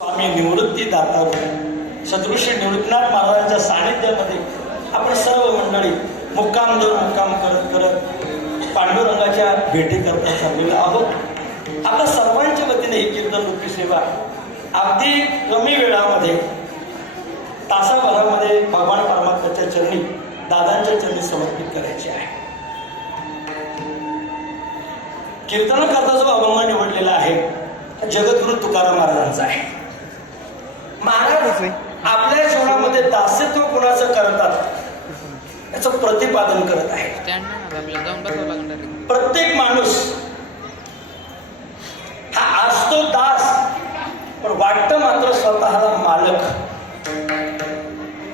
स्वामी निवृत्ती दातार सदृश्य निवृत्तीनाथ महाराजांच्या सानिध्यामध्ये आपण सर्व मंडळी मुक्काम दोन मुक्काम करत करत पांडुरंगाच्या भेटी करता चाललेलो आहोत. आपल्या सर्वांच्या वतीने ही कीर्तन रूपी सेवा अगदी कमी वेळामध्ये तासाभरामध्ये भगवान परमात्म्याच्या चरणी दादांच्या चरणी समर्पित करायची आहे. कीर्तन करता जो अभंग निवडलेला आहे जगद्गुरु तुकाराम महाराजांचा आहे. महाराज आपल्या जीवनामध्ये दास्यत्व कुणाचं करतात याचं प्रतिपादन करत आहे. प्रत्येक माणूस हा असतो दास, पण वाटतं मात्र स्वतःला मालक.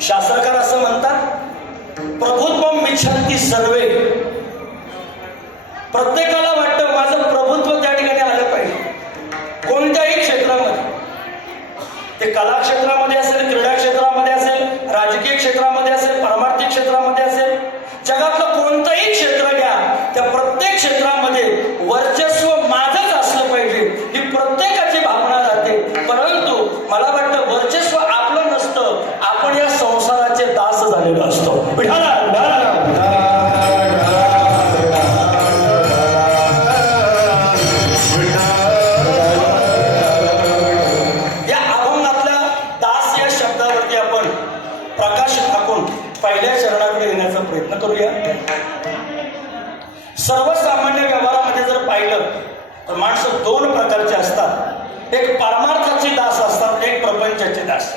शास्त्रकार असं म्हणतात, प्रभुत्वम इच्छन्ति सर्वे. प्रत्येकाला वाटतं माझं प्रभुत्व त्या ठिकाणी आलं पाहिजे. कोणत्याही क्षेत्रामध्ये, ते कला क्षेत्रामध्ये असेल, क्रीडा क्षेत्रामध्ये असेल, राजकीय क्षेत्रामध्ये असेल, परमार्थिक क्षेत्रामध्ये असेल, जगातलं कोणतंही क्षेत्र घ्या, त्या प्रत्येक क्षेत्रामध्ये वर्चस्व माझंच असलं पाहिजे ही प्रत्येकाची भावना राहते. परंतु मला वाटतं वर्चस्व आपलं नसतं, आपण या संसाराचे दास झालेलो असतो. पहिल्या चरणाकडे येण्याचा प्रयत्न करूया. सर्वसामान्य व्यवहारामध्ये जर पाहिलं तर माणसं दोन प्रकारचे असतात. एक परमार्थाचे दास असतात, एक प्रपंचाचे दास.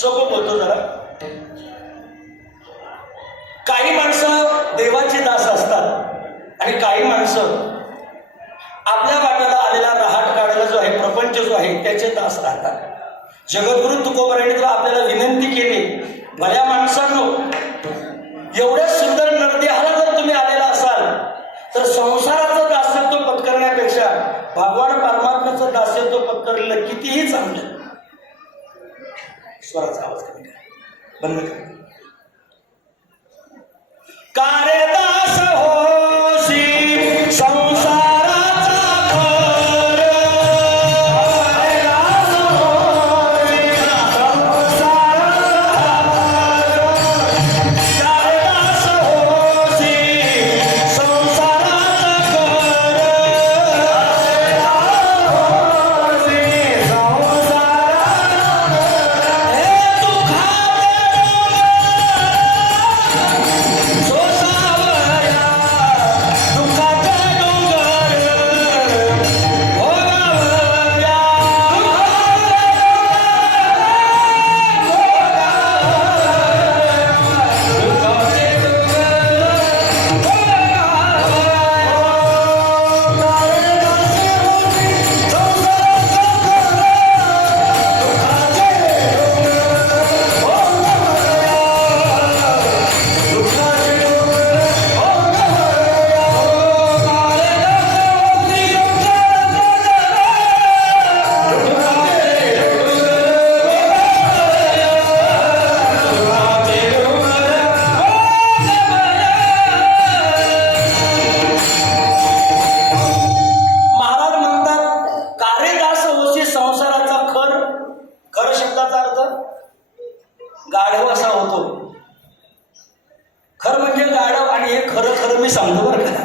सोपं बोलतो जरा. काही माणसं देवाचे दास असतात आणि काही माणसं आपल्या वाट्याला आलेला रहाट काढायला जो आहे, प्रपंच जो आहे, त्याचे दास राहतात. जगद्गुरु तुकोबारायांनी तर आपल्याला विनंती केली, भल्या माणसांनो, एवढ्या सुंदर नरदेहाला जर तुम्ही आलेला असाल तर संसाराचं दास्यत्व पत्करण्यापेक्षा भगवान परमात्म्याचं दास्यत्व पत्करलेलं कितीही चांगलं. स्वराचा आवाज कमी करा, बंद करा. कारे दास होसी संसार गाढव असा होतो. खर म्हणजे गाढव, आणि हे खरं खरं मी सांगतो बरं का.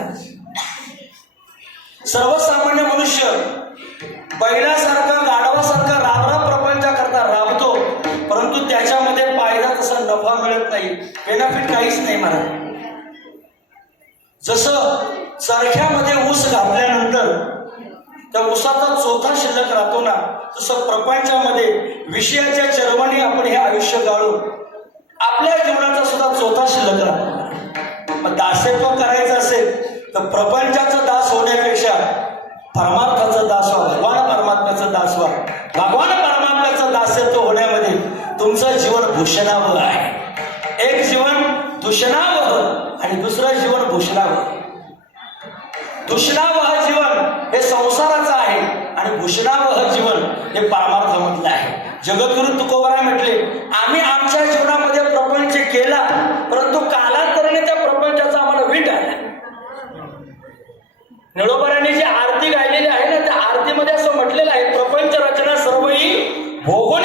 सर्वसामान्य मनुष्य बैलासारखा, गाढवासारखा राबराब प्रपंचाकरता राबतो, परंतु त्याच्यामध्ये पाहिला तसा नफा मिळत नाही, बेनिफिट काहीच नाही म्हणा. जसं चरख्यामध्ये ऊस घातल्यानंतर त्या ऊसाचा चोथा शिल्लक राहतो ना, तसं प्रपंचामध्ये विषयाच्या चरवणी आपण हे आयुष्य गाळून आपल्या जीवनाचा सुद्धा चोथा शिल्लक राहतो. मग दास्यत्व करायचं असेल तर प्रपंचाचा दास होण्यापेक्षा परमार्थाचा दास व्हा, भगवान परमात्म्याचा दास व्हा. भगवान परमात्म्याचं दास्यत्व होण्यामध्ये तुमचं जीवन भूषणावं आहे. एक जीवन दूषणावं आणि दुसरं जीवन भूषणावं. दूषणावह जीवन हे संसाराचं आहे आणि भूषणावह जीवन हे परमार्थामधलं आहे. जगद्गुरु तुकोबाराय म्हटले, आम्ही आमच्या जीवनामध्ये प्रपंच केला, परंतु कालांतराने त्या प्रपंचाचा आम्हाला वीट आला. निळोबारांनी जी आरती गायलेली आहे ना, त्या आरतीमध्ये असं म्हटलेलं आहे, प्रपंच रचना सर्व ही भोग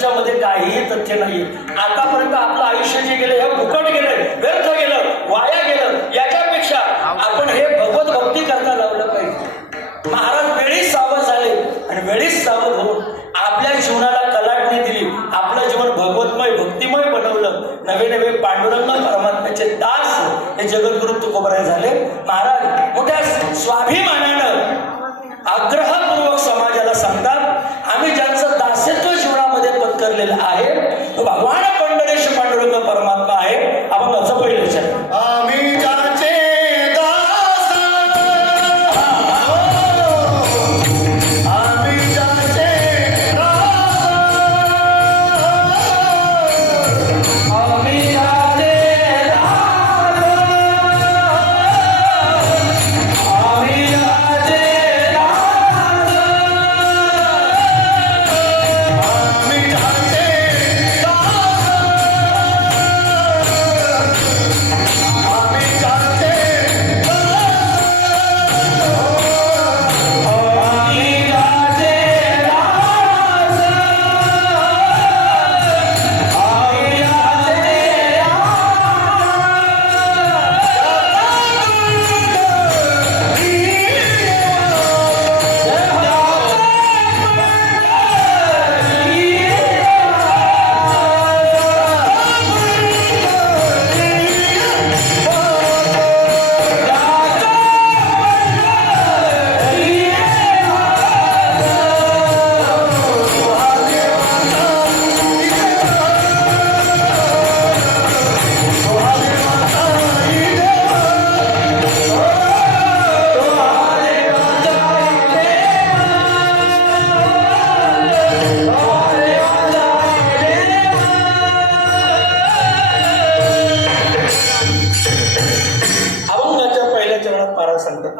प्रपंचामध्ये काहीही तथ्य नाही. आतापर्यंत आपलं आयुष्य जे गेलं हे फुकट गेलं, व्यर्थ गेलं, वाया गेलं. याच्यापेक्षा आपण हे भगवत भक्ती करता लावलं पाहिजे. महाराज वेळीच सावध झाले आणि वेळीच सावध होऊन आपल्या जीवनाला कलाटणी दिली. आपलं जीवन भगवतमय भक्तिमय बनवलं. नवे नवे पांडुरंग परमात्म्याचे दास हे जगद्गुरु तुकोबराय झाले. महाराज मोठ्या स्वाभिमानानं आग्रहपूर्वक समाजाला सांगतात, आम्ही ज्यांचं दास्यत्व जीवनामध्ये पत्करलेलं आहे तो भगवान पंढरीश पांडुरंग परमात्मा आहे. आपण असं पहिलं विचार आम्ही ज्याचे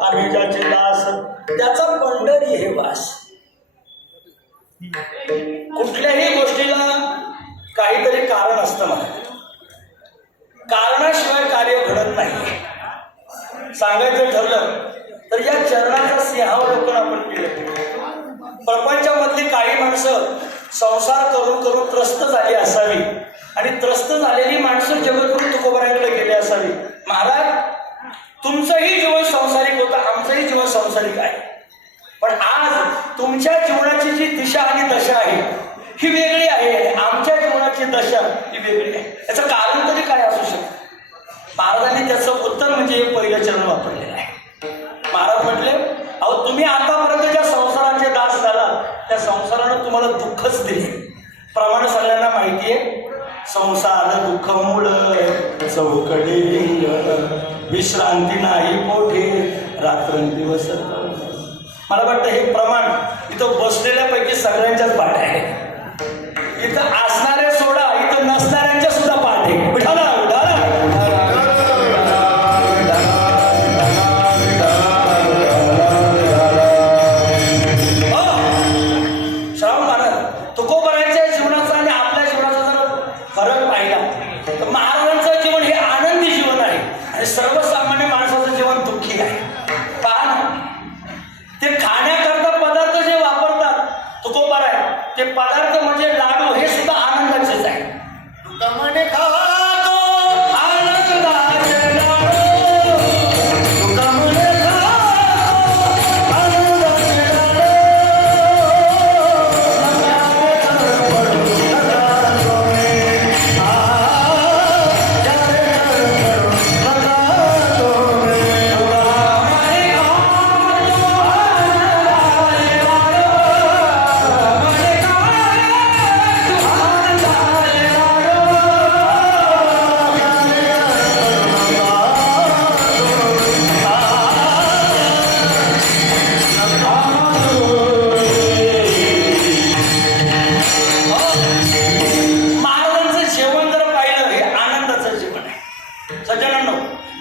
आम्ही ज्याचे दास त्याचा पंढरी हे वास. कुठल्याही गोष्टीला काहीतरी कारण असतं मला. कारणाशिवाय कार्य घडत नाही. सांगायचं ठरलं तर या चरणाच्या सिंहावलोकन आपण केलं. प्रपंचामधली काही माणसं संसार करून करून त्रस्त झाली असावी आणि त्रस्त झालेली माणसं जगद्गुरु तुकोबरायाकडे गेले असावी. महाराज तुमचंही जीवन संसारिक होतं, आमचंही जीवन संसारिक आहे. पण आज तुमच्या जीवनाची जी दिशा आणि दशा आहे ही वेगळी आहे. आमच्या जीवनाची दशा ही वेगळी आहे. याचं कारण तरी काय असू शकतं? महाराजांनी त्याचं उत्तर म्हणजे एक पहिलं चरण वापरलेलं आहे. महाराज म्हटले, अहो तुम्ही आतापर्यंत ज्या संसाराचे दास झाला त्या संसारानं तुम्हाला दुःखच दिले. प्रमाण सगळ्यांना माहिती आहे. संसार दुःख मूळ चौकडे विश्रांती नाही पोटे रात्रंदिवस. मला वाटतं हे प्रमाण इथं बसलेल्यापैकी सगळ्यांच्याच पाठ आहे. इथं असणारे सोडा, इथं नसणाऱ्यांच्या सुद्धा पाठ आहे. उठाला उठाला श्रावण महाराज तुकोबरायांच्या जीवनाचा आणि आपल्या जीवनाचा जर फरक पाहिला तर महाराजांचं जीवन हे आनंदी जीवन आहे आणि सर्वसामान्य माणसाचं जीवन दुःखी आहे. पहा ना, ते खाण्याकरता पदार्थ जे वापरतात तुकोबराय, ते पदार्थ म्हणजे लाडू, हे सुद्धा आनंदाचेच आहे. तुकामने खातो आनंदाचे लाडू, तुकामने खातो आनंदाचे लाडू.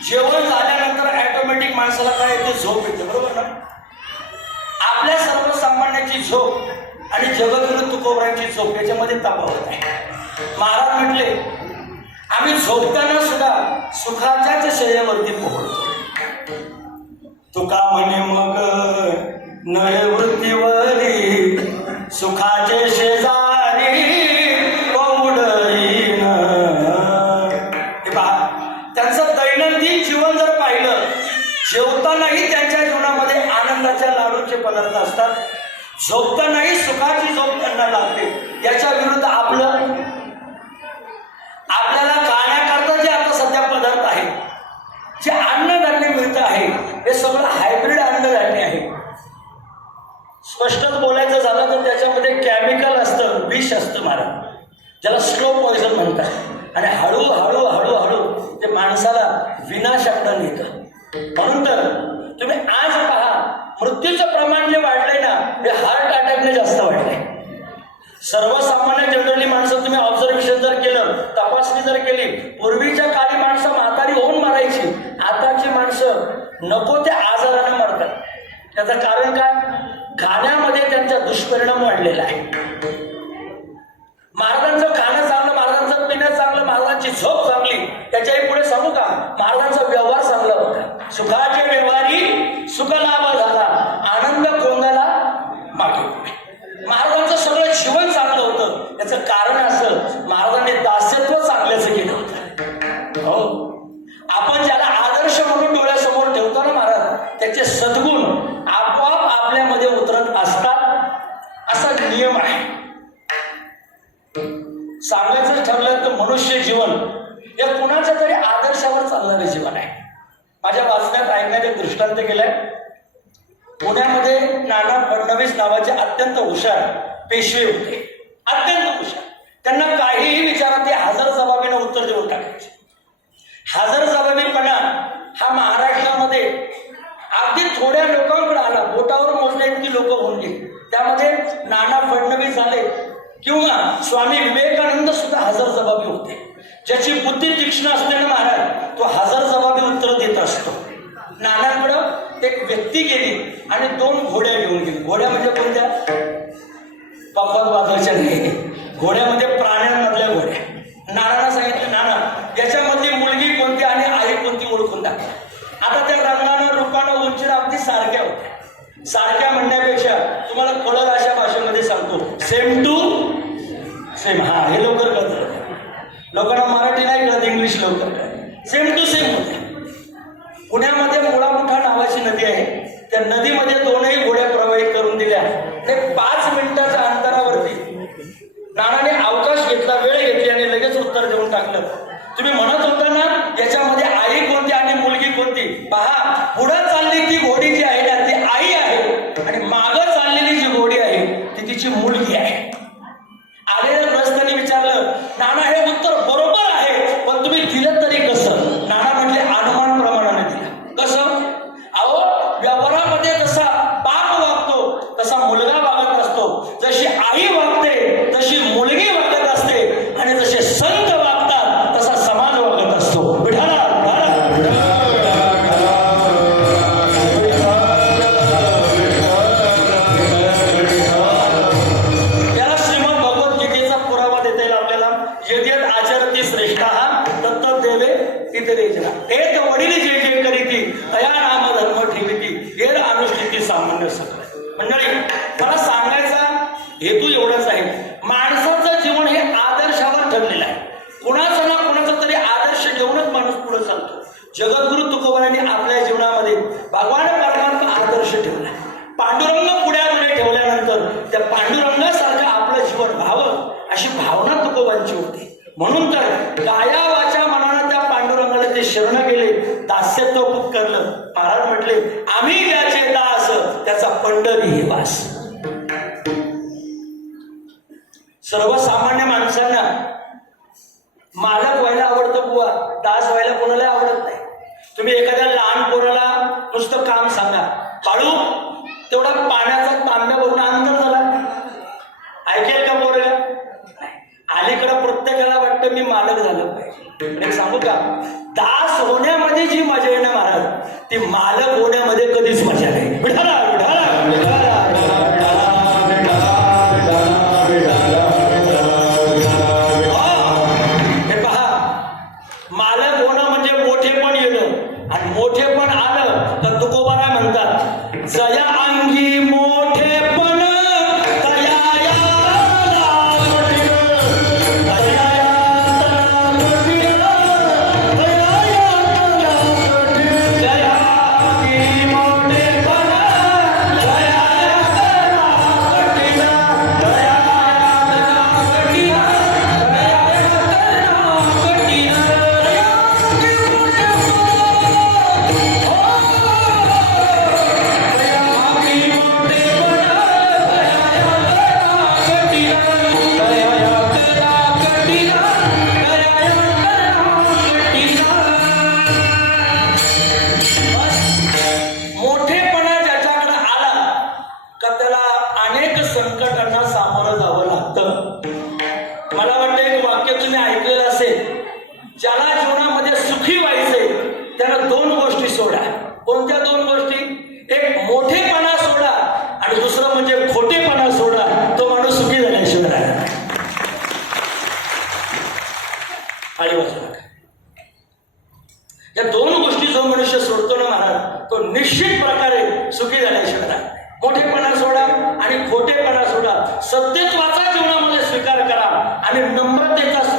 जेवण झाल्यानंतर ऑटोमॅटिक माणसाला काय येते? झोप येते, बरोबर ना? आपल्या सर्वसामान्याची झोप आणि जगद्गुरु तुकोबरायांची झोप याच्यामध्ये तफावत आहे. महाराज म्हटले, आम्ही झोपताना सुद्धा सुखाच्याच शय्येवरती पोहोचतो. तुका म्हणे मग नय वृत्तीवरी सुखाचे शेजारी जेवतानाही त्यांच्या जीवनामध्ये आनंदाच्या लाडूचे पदार्थ असतात, झोपतानाही सुखाची झोप त्यांना लागते. याच्या विरुद्ध आपल्याला खाण्याकरता जे आता सध्या पदार्थ आहे, जे अन्नधान्य मिळतं आहे, हे सगळं हायब्रिड अन्नधान्य आहे. स्पष्टच बोलायचं झालं तर त्याच्यामध्ये केमिकल असतं, विष असतं महाराज, ज्याला स्लो पॉइझन म्हणतात. आणि हळूहळू हळूहळू ते माणसाला विनाशाकडे नेतं. म्हणून तर तुम्ही आज पहा, मृत्यूचं प्रमाण जे वाढलंय ना, हे हार्ट अटॅकने जास्त वाढलंय. सर्वसामान्य जनरली माणसं तुम्ही ऑब्झर्वेशन जर केलं, तपासणी जर केली, पूर्वीच्या काळी माणसं म्हातारी होऊन मारायची, आताची माणसं नको त्या आजाराने मरतात. त्याचं कारण काय? खाण्यामध्ये त्यांचा दुष्परिणाम वाढलेला आहे. महाराजांचं खाणं चांगलं, महाराजांचं पिणं चांगलं, महाराजांची झोप चांगली, त्याच्याही पुढे सांगू का, महाराजांचा व्यवहार चांगला होता. सुखाचे व्यवहारी सुख लाभ झाला, आनंद कोंगाला मागे पुढे. महाराजांचं सगळं जीवन चांगलं होतं. याचं कारण असं, महाराजांनी दास्यत्व चांगल्याचं केलं होतं. हो, आपण ज्याला आदर्श म्हणून डोळ्यासमोर ठेवतो ना महाराज, त्याचे सद्गुण आपोआप आपल्यामध्ये उतरत असतात, असा नियम आहे. सांगायचं ठरलं तर मनुष्य जीवन हे कुणाच्या तरी आदर्शावर चालणारे जीवन आहे. माझ्या वाचण्यात ऐकण्यात एक दृष्टांत केलाय. पुण्यामध्ये नाना फडणवीस नावाचे अत्यंत हुशार पेशवे होते, अत्यंत हुशार. त्यांना काहीही विचारा ते हजर जबाबीने उत्तर देऊन टाकायचे. हजर जबाबीपणा हा महाराष्ट्रामध्ये अगदी थोड्या लोकांकडे आला, बोटावर मोजण्या इतकी लोक होऊन गेली. त्यामध्ये नाना फडणवीस झाले किंवा स्वामी विवेकानंद सुद्धा हजर जबाबी होते. ज्याची बुद्धी तीक्ष्ण असते ना महाराज, तो हजर जबाबी उत्तर देत असतो. नानांकडं एक व्यक्ती गेली आणि 2 घोड्या घेऊन गेली. घोड्या म्हणजे कोणत्या? पंपतवादाच्या नाही, घोड्यामध्ये प्राण्यांमधल्या घोड्या. नानांना सांगितलं, नाना याच्यामधली मुलगी कोणती आणि आई कोणती ओळखून दाखवा. आता त्या रंगानं रूपानं उंचीला अगदी सारख्या होत्या. सारख्या म्हणण्यापेक्षा तुम्हाला कळर अशा भाषेमध्ये सांगतो, सेम टू सेम. हा, हे लवकर कळतं. लोकांना मराठी नाही कळत, इंग्लिश लवकर कळत. सेम टू सेम होते. पुण्यामध्ये मुळामुठा नावाची नदी आहे. त्या नदीमध्ये 2ही घोड्या प्रवाहित करून दिल्या. ते 5 मिनिटाच्या अंतरावरती नानाने अवकाश घेतला, वेळ घेतली आणि लगेच उत्तर देऊन टाकलं. तुम्ही म्हणत होता ना याच्यामध्ये आई कोणती आणि मुलगी कोणती, पहा पुढे चालली ती घोडी जी आहे ना ती आई आहे आणि मागं चाललेली जी घोडी आहे ती तिची मुलगी आहे. आलेल्या ग्रस्तांनी विचारलं, नाना हे उत्तर बरोबर आहे, पण तुम्ही दिलं तरी कसं? नाना म्हटले, अनुमान प्रमाणाने दिलं. कसं? अहो, व्यवहारामध्ये जसा बाप वागतो तसा मुलगा वागत असतो, जशी आई वागते तशी मुलगी वागत असते आणि जसे संत वागतात तसा समाज वागत असतो. विठाला त्याला श्रीमद भगवद्गीतेचा पुरावा देता येईल आपल्याला. यद्यत आचरती श्रेष्ठ तत्त देवे इतरेजना. एक वडील जे जे करीती तया नाम धर्म ठेविती हेर अनुष्ठिती सामान्य सगळं. मंडळी, मला सांगायचा हेतू एवढाच आहे, माणसाचं जीवन हे आदर्शावर ठरलेलं आहे. कुणाचा ना कुणाचा तरी आदर्श घेऊनच माणूस पुढे चालतो. जगद्गुरु तुकोबांनी आपल्या जीवनामध्ये भगवान परमात्मा आदर्श ठेवला. पांडुरंग पुढ्यामध्ये ठेवल्यानंतर त्या पांडुरंगासारखं आपलं जीवन व्हावं अशी भावना तुकोबांची होती. म्हणून तर काया वाचा मनानं त्या पांडुरंगाला ते शरण गेले, दास्यत्व पत्करलं. महाराज म्हटले, आम्ही ज्याचे दास त्याचा पंढरी हे वास. सर्वसामान्य माणसांना मालक व्हायला आवडतं बुवा, दास व्हायला कोणाला आवडत नाही. तुम्ही एखाद्या लहान पोराला नुसतं काम सांगा, काढू तेवढा पाण्याचा तांब्या बघून अंतर झाला, ऐकेल का पोरगा? अलीकडं प्रत्येकाला वाटतं मी मालक झालं पाहिजे. एक सांगू का, दास होण्यामध्ये जी मजा आहे ना महाराज, ती मालक होण्यामध्ये कधीच मजा नाही. विठाला विठाला विठाला. हे पहा, मालक होणं म्हणजे मोठेपण येणं आणि मोठेपण आलं तर तुकोबारा म्हणतात, जया अंगी मोठेपण कोणत्या दोन गोष्टी? एक मोठेपणा सोडा आणि दुसरं म्हणजे खोटेपणा सोडा. तो माणूस सुखी झाल्याशिवाय राहणार नाही. आणि वाचू नका. या दोन गोष्टी जो मनुष्य सोडतो ना महाराज, तो निश्चित प्रकारे सुखी झाल्याशिवाय राहणार नाही. मोठेपणा सोडा आणि खोटेपणा सोडा. सत्यत्वाचा जीवनामध्ये स्वीकार करा आणि नम्रतेचा